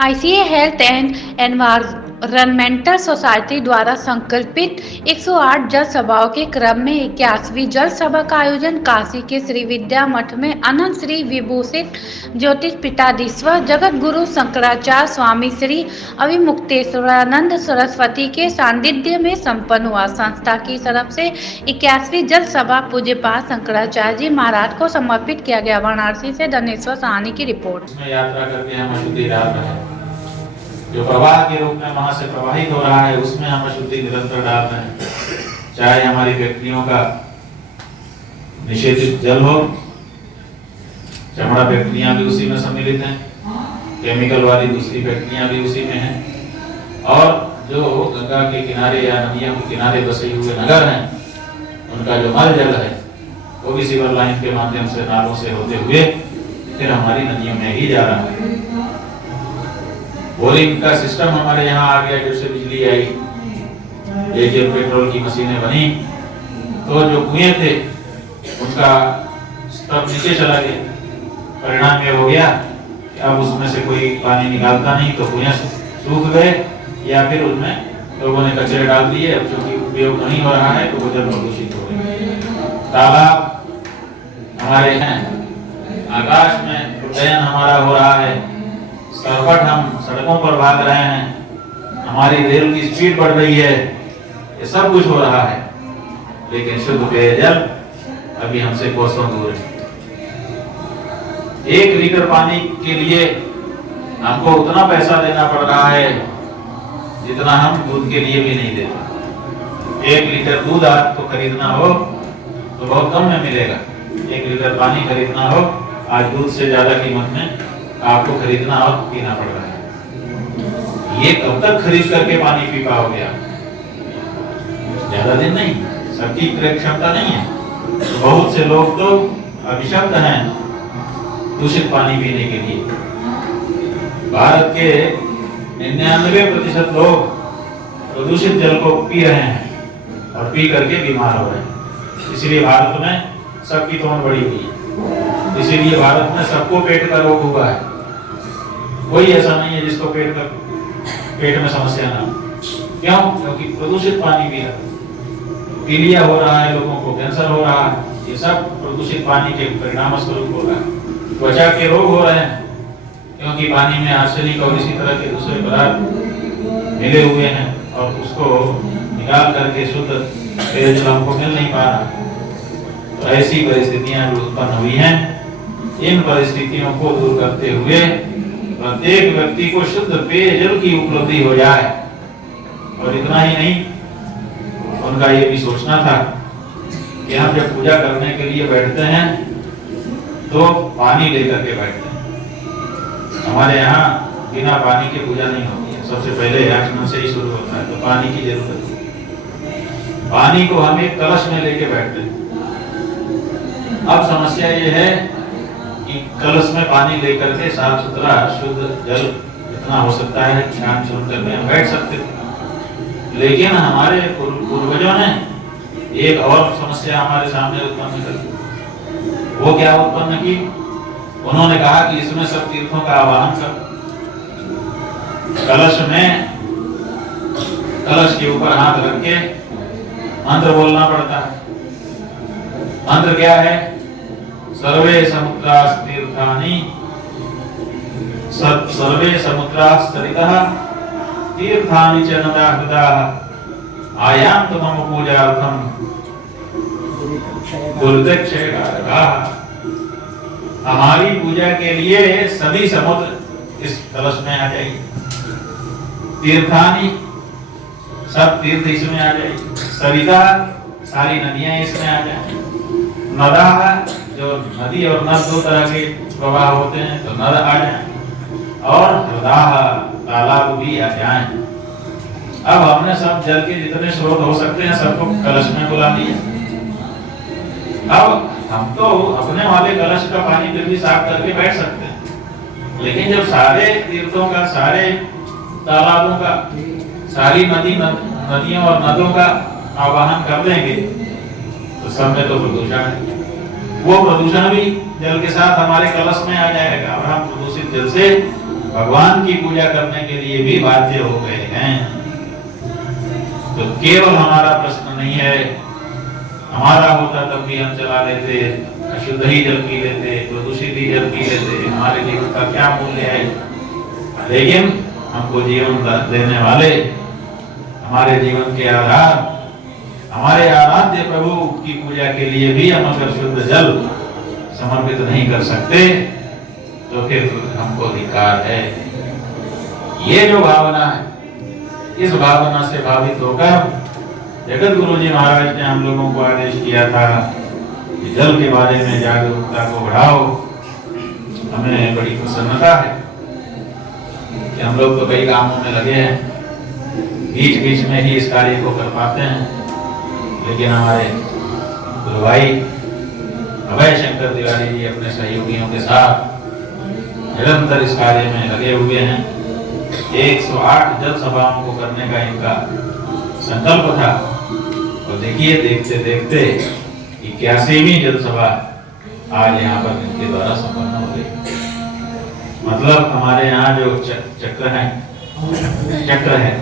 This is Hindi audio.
ICA health and environmental society द्वारा संकल्पित 108 जल सभाओं के क्रम में 81वीं जल सभा का आयोजन काशी के श्री विद्या मठ में अनंत श्री विभूषित ज्योतिष पीठाधीश्वर जगत गुरु शंकराचार्य स्वामी श्री अभिमुक्तेश्वरानंद सरस्वती के सानिध्य में संपन्न हुआ। संस्था की तरफ से 81वीं जल सभा पूज्यपाद शंकराचार्य जी महाराज को समर्पित किया गया। वाराणसी से धनेश्वर साहनी की रिपोर्ट। यात्रा करके हम अशुद्धि डाल रहे हैं, जो प्रवाह के रूप में वहां से प्रवाहित हो रहा है उसमें हम अशुद्धि निरंतर डाल रहे हैं। चाहे हमारी व्यक्तियों का निषेधित जल हो, चमड़ा फैक्ट्रियां भी उसी में सम्मिलित हैं, केमिकल वाली दूसरी फैक्ट्रियां भी उसी में हैं, और जो गंगा के किनारे या नदियों के किनारे बसे हुए नगर हैं उनका जो मल जल है वो भी सीवर लाइन के माध्यम से नालों से होते हुए फिर हमारी नदियों में ही जा रहा है। बोरिंग का सिस्टम हमारे यहाँ आ गया, जब से बिजली आई, डीजल पेट्रोल की मशीनें बनी, तो जो कुएं थे उनका स्तर नीचे चला गया। परिणाम ये हो गया कि अब उसमें से कोई पानी निकालता नहीं, तो कुएं सूख गए या फिर उनमें लोगों ने कचरे डाल दिए। अब चूंकि उपयोग नहीं हो रहा है तो वो जल प्रदूषित हो गए। तालाब हमारे हैं, आकाश में उड्डयन हमारा हो रहा है, सरपट हम सड़कों पर भाग रहे हैं, हमारी रेल की स्पीड बढ़ रही है, ये सब कुछ हो रहा है, लेकिन शुद्ध पेयजल अभी हमसे कोसों दूर है। 1 लीटर पानी के लिए हमको उतना पैसा देना पड़ रहा है जितना हम दूध के लिए भी नहीं देते। 1 लीटर दूध आपको खरीदना हो तो बहुत कम में मिलेगा, 1 लीटर पानी खरीदना हो आज दूध से ज्यादा कीमत में आपको खरीदना और पीना पड़ रहा है। ये कब तक खरीद करके पानी पी पाओगे आप? ज्यादा दिन नहीं, सबकी क्रय क्षमता नहीं है। तो बहुत से लोग तो अभिशप्त हैं दूषित पानी पीने के लिए। भारत के 99% लोग प्रदूषित जल को पी रहे हैं और पी करके बीमार हो रहे हैं। इसलिए भारत में सबकी तोड़ बढ़ी हुई है, इसीलिए भारत में सबको पेट का रोग हुआ है। कोई ऐसा नहीं है जिसको पेट में समस्या ना हो। क्यों? क्योंकि प्रदूषित पानी पी रहा है, पीलिया हो रहा है, लोगों को कैंसर हो रहा है, ये सब प्रदूषित पानी के परिणाम स्वरूप हो रहा है। त्वचा के रोग हो रहे हैं क्योंकि पानी में आर्सेनिक और इसी तरह के दूसरे पदार्थ मिले हुए हैं और उसको निकाल करके शुद्ध पेयजल हमको मिल नहीं पा रहा। तो ऐसी परिस्थितियां जो उत्पन्न हुई हैं, इन परिस्थितियों को दूर करते हुए प्रत्येक व्यक्ति को शुद्ध पेयजल की उपलब्धि हो जाए। और इतना ही नहीं, उनका ये भी सोचना था कि हम जब पूजा करने के लिए बैठते हैं तो पानी लेकर के बैठते हैं। हमारे यहाँ बिना पानी के पूजा नहीं होती है, सबसे पहले याचना से ही शुरू होता है, तो पानी की जरूरत है। पानी को हम एक कलश में लेके बैठते हैं। अब समस्या ये है कि कलश में पानी लेकर के साफ सुथरा शुद्ध जल जितना हो सकता है छान छून करके हम बैठ सकते थे, लेकिन हमारे पूर्वजों ने एक और समस्या हमारे सामने उत्पन्न कर दी। वो क्या उत्पन्न की? उन्होंने कहा कि इसमें सब तीर्थों का आवाहन कर, कलश के ऊपर हाथ रख के मंत्र बोलना पड़ता है। मंत्र क्या है? सर्वे समुद्रास्तीर्थानि सर्वे समुद्रास्तरितः तीर्थानि च नदाहृताः आयान्तु मम पूजार्थं दुर्दक्षयकारकाः। हमारी पूजा के लिए सभी समुद्र इस कलश में आ जाएगी, तीर्थानि सब तीर्थ इसमें आ जाएगी, सरिता सारी नदियां इसमें आ जाएंगी, नदाः जो नदी और नद दो तरह के प्रवाह होते हैं तो नद आ जाए, और हृदाः तालाब भी आ जाए। अब हमने सब जल के जितने स्रोत हो सकते हैं सबको कलश में बुला लिया। अब हम तो अपने वाले कलश का पानी फिर भी साफ करके बैठ सकते हैं, लेकिन जब सारे तीर्थों का, सारे तालाबों का, सारी नदियों और नदों का आवाहन कर देंगे तो सब में तो प्रदूषण है। वो प्रदूषण भी जल के साथ हमारे कलश में आ जाएगा और हम प्रदूषित जल से भगवान की पूजा करने के लिए भी बाध्य हो गए हैं। तो केवल हमारा प्रश्न नहीं है, हमारा होता तब भी हम चला लेते, अशुद्ध ही जल पी लेते, प्रदूषित ही जल पी लेते, हमारे जीवन का क्या मूल्य है। लेकिन हमको जीवन देने वाले, हमारे जीवन के आधार, हमारे आराध्य प्रभु की पूजा के लिए भी हम अगर शुद्ध जल समर्पित नहीं कर सकते तो फिर हमको धिक्कार है। ये जो भावना है, इस भावना से भावित होकर जगत गुरु जी महाराज ने हम लोगों को आदेश किया था कि जल के बारे में जागरूकता को बढ़ाओ। हमें बड़ी प्रसन्नता है कि हम लोग तो कई कामों में लगे हैं, बीच बीच में ही इस कार्य को कर पाते हैं, लेकिन हमारे गुरु भाई अभय शंकर तिवारी जी अपने सहयोगियों के साथ निरंतर इस कार्य में लगे हुए हैं। 108 जल सभाओं को करने का इनका संकल्प था, और देखिए देखते देखते 81वीं जल सभा आज यहाँ पर इनके द्वारा संपन्न हो गई। मतलब हमारे यहाँ जो चक्र है